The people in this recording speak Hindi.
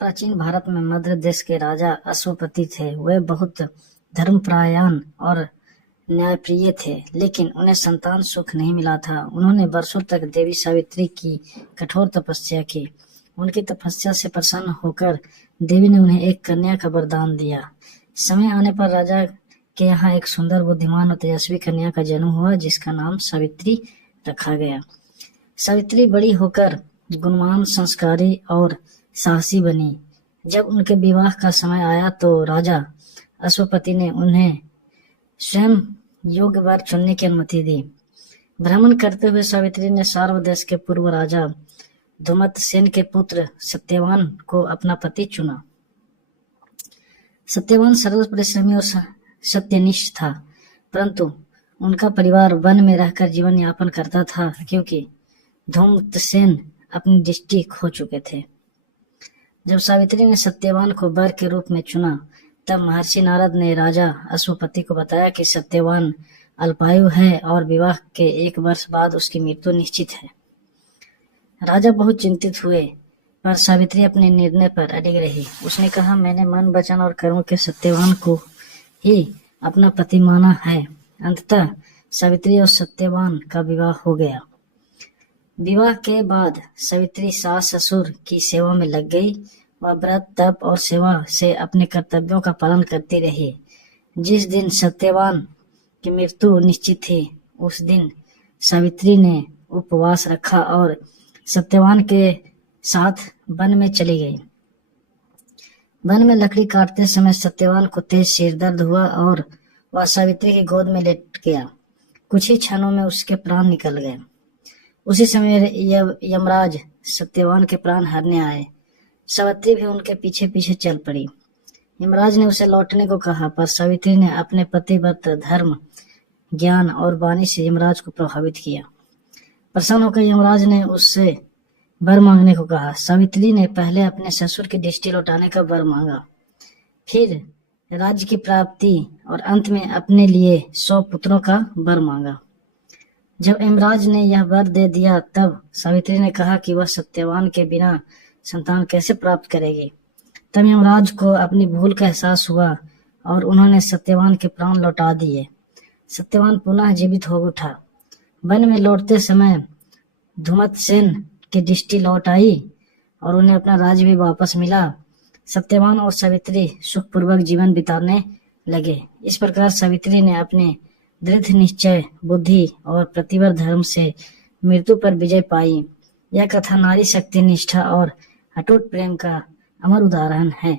प्राचीन भारत में मद्र देश के राजा अश्वपति थे। वे बहुत धर्मपरायण और न्यायप्रिय थे, लेकिन उन्हें संतान सुख नहीं मिला था। उन्होंने वर्षों तक देवी सावित्री की कठोर तपस्या की। उनकी तपस्या से प्रसन्न होकर देवी ने उन्हें एक कन्या का वरदान दिया। समय आने पर राजा के यहाँ एक सुंदर, बुद्धिमान और तेजस्वी कन्या का जन्म हुआ, जिसका नाम सावित्री रखा गया। सावित्री बड़ी होकर गुणवान, संस्कारी और साहसी बनी। जब उनके विवाह का समय आया तो राजा अश्वपति ने उन्हें स्वयं योग्य वर चुनने की अनुमति दी। भ्रमण करते हुए सावित्री ने सार्व देश के पूर्व राजा धुमतसेन के पुत्र सत्यवान को अपना पति चुना। सत्यवान सरल, परिश्रमी और सत्यनिष्ठ था, परंतु उनका परिवार वन में रहकर जीवन यापन करता था, क्योंकि धूमतसेन अपनी दृष्टि खो चुके थे। जब सावित्री ने सत्यवान को वर के रूप में चुना, तब महर्षि नारद ने राजा अश्वपति को बताया कि सत्यवान अल्पायु है और विवाह के 1 वर्ष बाद उसकी मृत्यु निश्चित है। राजा बहुत चिंतित हुए, पर सावित्री अपने निर्णय पर अडिग रही। उसने कहा, मैंने मन, वचन और कर्म के सत्यवान को ही अपना पति माना है। अंततः सावित्री और सत्यवान का विवाह हो गया। विवाह के बाद सावित्री सास ससुर की सेवा में लग गई। वह व्रत, तप और सेवा से अपने कर्तव्यों का पालन करती रही। जिस दिन सत्यवान की मृत्यु निश्चित थी, उस दिन सावित्री ने उपवास रखा और सत्यवान के साथ वन में चली गई। वन में लकड़ी काटते समय सत्यवान को तेज सिर दर्द हुआ और वह सावित्री की गोद में लेट गया। कुछ ही क्षणों में उसके प्राण निकल गए। उसी समय यमराज सत्यवान के प्राण हरने आए। सावित्री भी उनके पीछे पीछे चल पड़ी। यमराज ने उसे लौटने को कहा, पर सावित्री ने अपने पतिव्रत धर्म, ज्ञान और वाणी से यमराज को प्रभावित किया। प्रसन्न होकर यमराज ने उससे वर मांगने को कहा। सावित्री ने पहले अपने ससुर की दृष्टि लौटाने का वर मांगा, फिर राज्य की प्राप्ति और अंत में अपने लिए 100 पुत्रों का वर मांगा। जब यमराज ने यह वर दे दिया, तब सावित्री ने कहा कि वह सत्यवान के बिना संतान कैसे प्राप्त करेगी। तब यमराज को अपनी भूल का एहसास हुआ और उन्होंने सत्यवान के प्राण लौटा दिए। सत्यवान पुनः जीवित हो उठा। वन में लौटते समय धुमतसेन की दृष्टि लौट आई और उन्हें अपना राज्य भी वापस मिला। सत्यवान और सावित्री सुखपूर्वक जीवन बिताने लगे। इस प्रकार सावित्री ने अपने दृढ़ निश्चय, बुद्धि और प्रतिव्रत धर्म से मृत्यु पर विजय पाई। यह कथा नारी शक्ति, निष्ठा और अटूट प्रेम का अमर उदाहरण है।